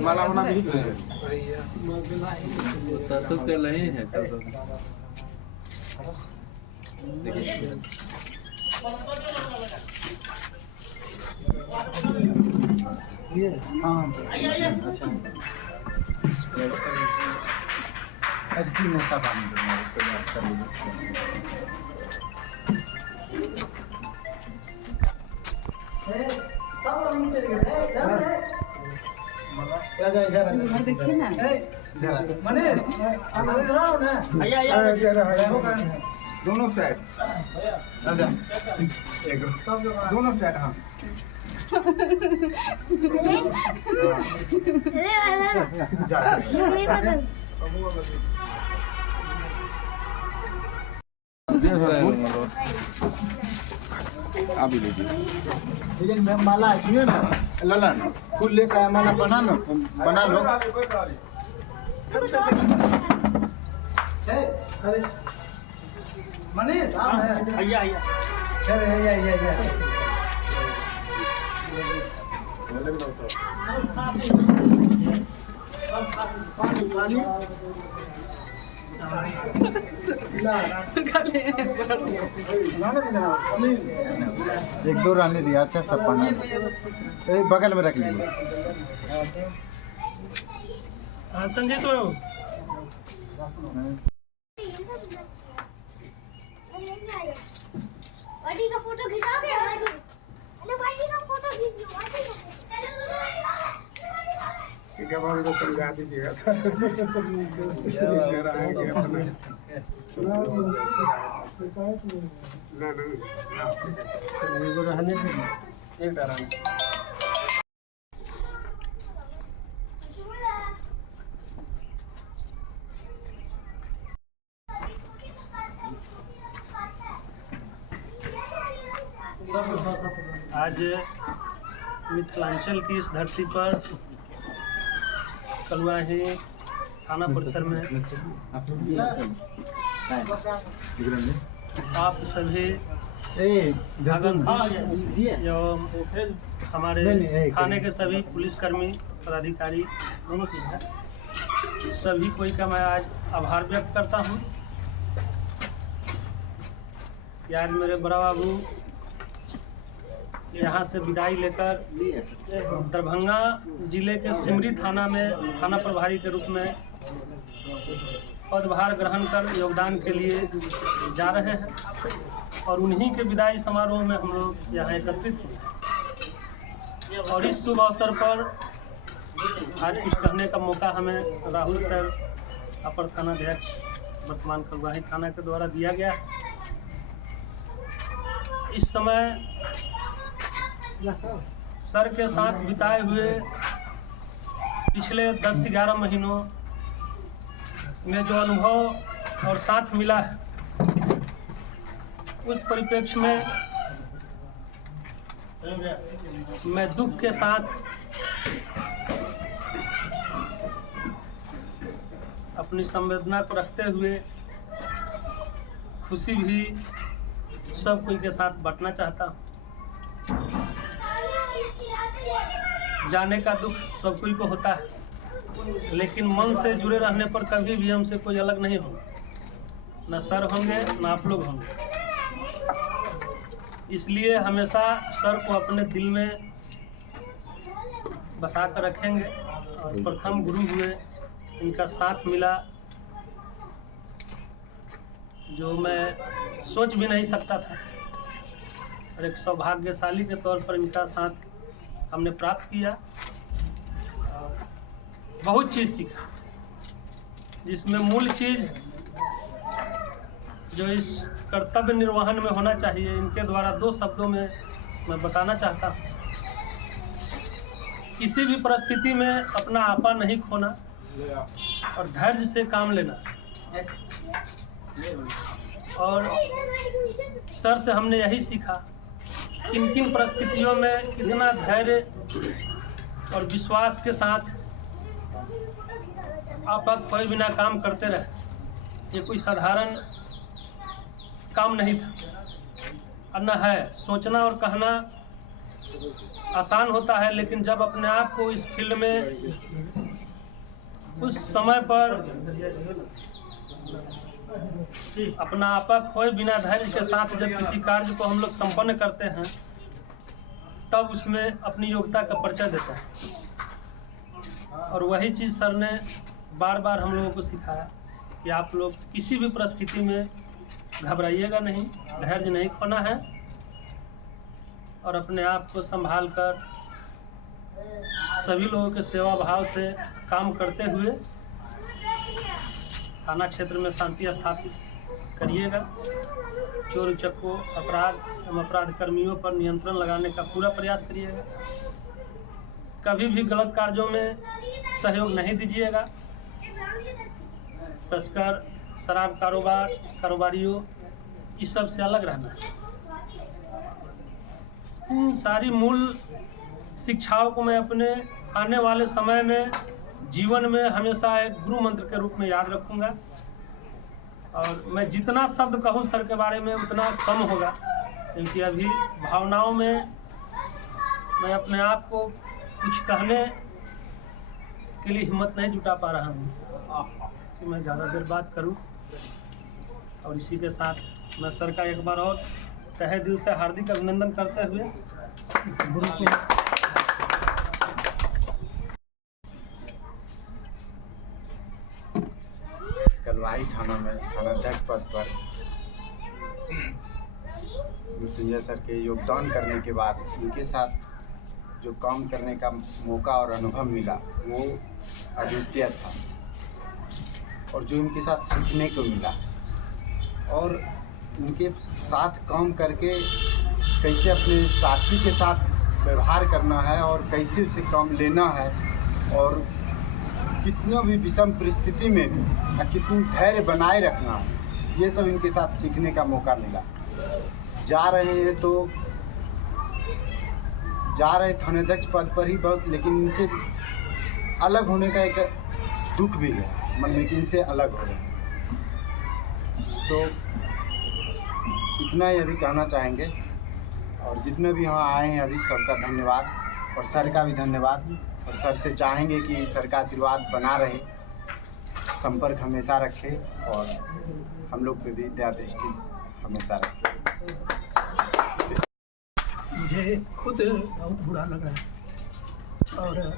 माला होना भी तो कर रहे हैं ये हाँ अच्छा एचडी नेस्ता पानी कर देखिए ना दोनों साइड दोनों साइड हाँ अभी लीजिए लेकिन मैं माला सुनिए ना ललन फूल लेकर माला बना लो मनीष आइया एक दो रानी दिया अच्छा सब पाना बगल में रख लीजिए संजय तो वाटी का फोटो खिंचाओगे वाटी का फोटो खींच लो वाटी का ठीक है बाबू को समझा दीजिएगा सर आज मिथिलांचल की इस धरती पर कलुआही थाना परिसर में आप सभी एवं हमारे थाने के सभी पुलिसकर्मी पदाधिकारी सभी कोई का मैं आज आभार व्यक्त करता हूँ कि आज मेरे बड़ा बाबू यहाँ से विदाई लेकर दरभंगा जिले के सिमरी थाना में थाना प्रभारी के रूप में पदभार ग्रहण कर योगदान के लिए जा रहे हैं और उन्हीं के विदाई समारोह में हम लोग यहाँ एकत्रित हुए और इस शुभ अवसर पर आज कुछ कहने का मौका हमें राहुल सर अपर थानाध्यक्ष वर्तमान कलुआही थाना के द्वारा दिया गया है। इस समय सर के साथ बिताए हुए पिछले 10-11 महीनों में जो अनुभव और साथ मिला है उस परिप्रेक्ष्य में मैं दुख के साथ अपनी संवेदना को रखते हुए खुशी भी सब कोई के साथ बांटना चाहता हूँ। जाने का दुख सब कोई को होता है लेकिन मन से जुड़े रहने पर कभी भी हमसे कोई अलग नहीं होगा, न सर होंगे न आप लोग होंगे। इसलिए हमेशा सर को अपने दिल में बसा कर रखेंगे और प्रथम गुरु हुए इनका साथ मिला जो मैं सोच भी नहीं सकता था और एक सौभाग्यशाली के तौर पर इनका साथ हमने प्राप्त किया। बहुत चीज़ सीखा जिसमें मूल चीज़ जो इस कर्तव्य निर्वहन में होना चाहिए इनके द्वारा 2 शब्दों में मैं बताना चाहता हूँ। किसी भी परिस्थिति में अपना आपा नहीं खोना और धैर्य से काम लेना। और सर से हमने यही सीखा किन किन परिस्थितियों में कितना धैर्य और विश्वास के साथ आप खोए बिना काम करते रहे। ये कोई साधारण काम नहीं था और न है। सोचना और कहना आसान होता है, लेकिन जब अपने आप को इस फील्ड में उस समय पर अपना आपा खोए बिना धैर्य के साथ जब किसी कार्य को हम लोग संपन्न करते हैं, तब उसमें अपनी योग्यता का परिचय देता है। और वही चीज़ सर ने बार बार हम लोगों को सिखाया कि आप लोग किसी भी परिस्थिति में घबराइएगा नहीं, धैर्य नहीं खोना है और अपने आप को संभाल कर सभी लोगों के सेवा भाव से काम करते हुए थाना क्षेत्र में शांति स्थापित करिएगा। चोर उचक्कों, अपराध एवं अपराध कर्मियों पर नियंत्रण लगाने का पूरा प्रयास करिएगा। कभी भी गलत कार्यों में सहयोग नहीं दीजिएगा। तस्कर, शराब कारोबारियों, इस सब से अलग रहना है। इन सारी मूल शिक्षाओं को मैं अपने आने वाले समय में जीवन में हमेशा एक गुरु मंत्र के रूप में याद रखूंगा। और मैं जितना शब्द कहूँ सर के बारे में उतना कम होगा, क्योंकि अभी भावनाओं में मैं अपने आप को कुछ कहने के लिए हिम्मत नहीं जुटा पा रहा हूँ कि मैं ज़्यादा देर बात करूँ। और इसी के साथ मैं सर का एक बार और तहे दिल से हार्दिक अभिनंदन करते हुए गुरु को कलवाही थाना में थानाध्यक्ष पद पर मृत्युंजय सर के योगदान करने के बाद उनके साथ जो काम करने का मौका और अनुभव मिला वो अद्वितीय था। और जो उनके साथ सीखने को मिला और उनके साथ काम करके कैसे अपने साथी के साथ व्यवहार करना है और कैसे उसे काम लेना है और कितना भी विषम परिस्थिति में भी कितनी धैर्य बनाए रखना है, ये सब इनके साथ सीखने का मौका मिला। जा रहे थानाध्यक्ष पद पर ही बहुत, लेकिन इनसे अलग होने का एक दुख भी है मन में कि इनसे अलग हो रहे हैं। तो इतना ही अभी कहना चाहेंगे और जितने भी यहाँ आए हैं अभी सबका धन्यवाद और सर का भी धन्यवाद। और सर से चाहेंगे कि सर का आशीर्वाद बना रहे, संपर्क हमेशा रखे और हम लोग पे भी दया दृष्टि हमेशा रखे। मुझे खुद बहुत बुरा लगा है और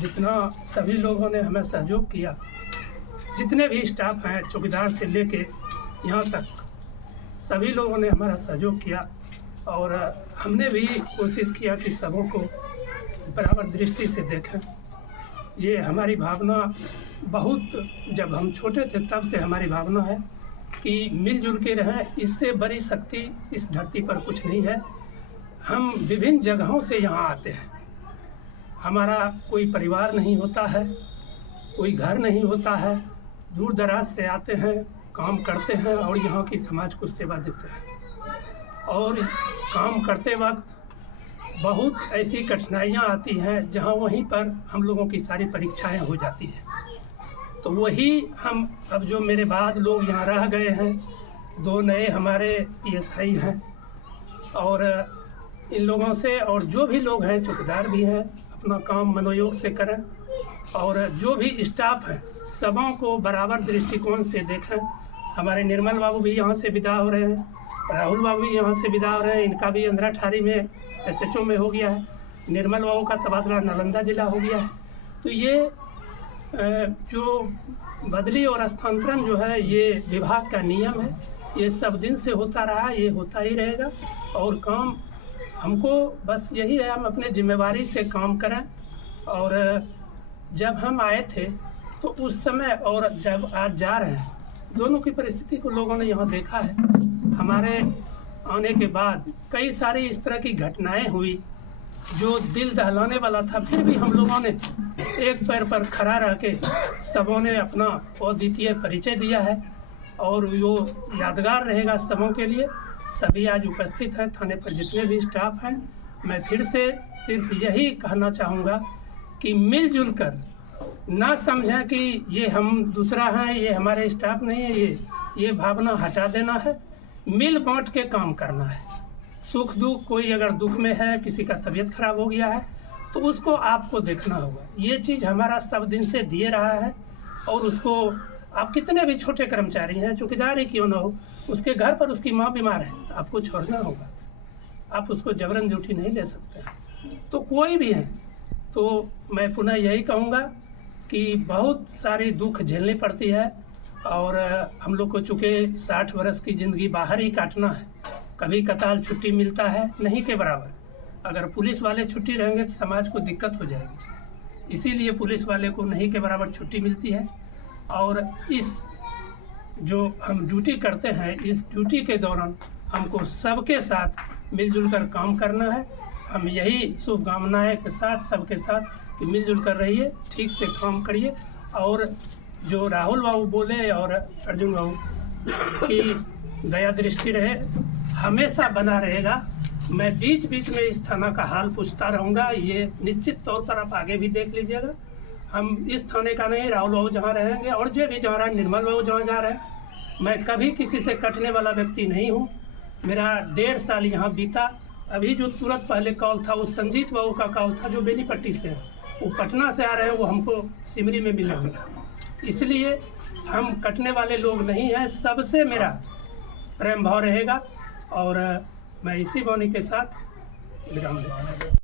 जितना सभी लोगों ने हमें सहयोग किया, जितने भी स्टाफ हैं चौकीदार से लेके यहाँ तक सभी लोगों ने हमारा सहयोग किया और हमने भी कोशिश किया कि सबों को बराबर दृष्टि से देखें। ये हमारी भावना बहुत, जब हम छोटे थे तब से हमारी भावना है कि मिलजुल के रहें। इससे बड़ी शक्ति इस धरती पर कुछ नहीं है। हम विभिन्न जगहों से यहाँ आते हैं, हमारा कोई परिवार नहीं होता है, कोई घर नहीं होता है, दूर दराज से आते हैं, काम करते हैं और यहाँ की समाज को सेवा देते हैं। और काम करते वक्त बहुत ऐसी कठिनाइयाँ आती हैं जहाँ वहीं पर हम लोगों की सारी परीक्षाएं हो जाती हैं। तो वही हम अब जो मेरे बाद लोग यहाँ रह गए हैं, 2 नए हमारे PSI हैं और इन लोगों से और जो भी लोग हैं चौकीदार भी हैं अपना काम मनोयोग से करें और जो भी स्टाफ है सबों को बराबर दृष्टिकोण से देखें। हमारे निर्मल बाबू भी यहाँ से विदा हो रहे हैं, राहुल बाबू भी यहाँ से विदा हो रहे हैं, इनका भी 15-18 में SHO में हो गया है। निर्मल बाबू का तबादला नालंदा जिला हो गया है। तो ये जो बदली और स्थानांतरण जो है ये विभाग का नियम है, ये सब दिन से होता रहा, ये होता ही रहेगा। और काम हमको बस यही है, हम अपने जिम्मेवारी से काम करें। और जब हम आए थे तो उस समय और जब आज जा रहे हैं, दोनों की परिस्थिति को लोगों ने यहाँ देखा है। हमारे आने के बाद कई सारी इस तरह की घटनाएं हुई जो दिल दहलाने वाला था, फिर भी हम लोगों ने एक पैर पर खड़ा रह के सबों ने अपना अद्वितीय परिचय दिया है और वो यादगार रहेगा सबों के लिए। सभी आज उपस्थित हैं, थाने पर जितने भी स्टाफ हैं, मैं फिर से सिर्फ यही कहना चाहूँगा कि मिलजुल कर ना समझें कि ये हम दूसरा हैं, ये हमारे स्टाफ नहीं है, ये भावना हटा देना है, मिल बांट के काम करना है। सुख दुख, कोई अगर दुख में है, किसी का तबीयत खराब हो गया है, तो उसको आपको देखना होगा। ये चीज़ हमारा सब दिन से दिए रहा है। और उसको आप कितने भी छोटे कर्मचारी हैं, चौकीदार ही क्यों ना हो, उसके घर पर उसकी माँ बीमार है तो आपको छोड़ना होगा। आप उसको जबरन ड्यूटी नहीं ले सकते। तो कोई भी है, तो मैं पुनः यही कहूँगा कि बहुत सारी दुख झेलनी पड़ती है। और हम लोग को चूँकि 60 वर्ष की ज़िंदगी बाहर ही काटना है, कभी कताल छुट्टी मिलता है नहीं के बराबर। अगर पुलिस वाले छुट्टी रहेंगे तो समाज को दिक्कत हो जाएगी, इसीलिए पुलिस वाले को नहीं के बराबर छुट्टी मिलती है। और इस जो हम ड्यूटी करते हैं, इस ड्यूटी के दौरान हमको सबके साथ मिलजुल कर काम करना है। हम यही शुभकामनाएं के साथ सबके साथ कि मिलजुल कर रहिए, ठीक से काम करिए। और जो राहुल बाबू बोले और अर्जुन बाबू की दया दृष्टि रहे, हमेशा बना रहेगा। मैं बीच बीच में इस थाना का हाल पूछता रहूँगा, ये निश्चित तौर पर आप आगे भी देख लीजिएगा। हम इस थाने का नहीं, राहुल बाबू जहाँ रहेंगे और जो भी जहाँ रहे, निर्मल बाबू जहाँ जा रहे हैं, मैं कभी किसी से कटने वाला व्यक्ति नहीं हूँ। मेरा 1.5 साल यहाँ बीता। अभी जो तुरंत पहले कॉल था वो संजीत बाबू का कॉल था, जो बेनीपट्टी से है, वो पटना से आ रहे हैं, वो हमको सिमरी में मिले हुए। इसलिए हम कटने वाले लोग नहीं हैं, सबसे मेरा प्रेम भाव रहेगा। और मैं इसी वाणी के साथ विराम देता हूं।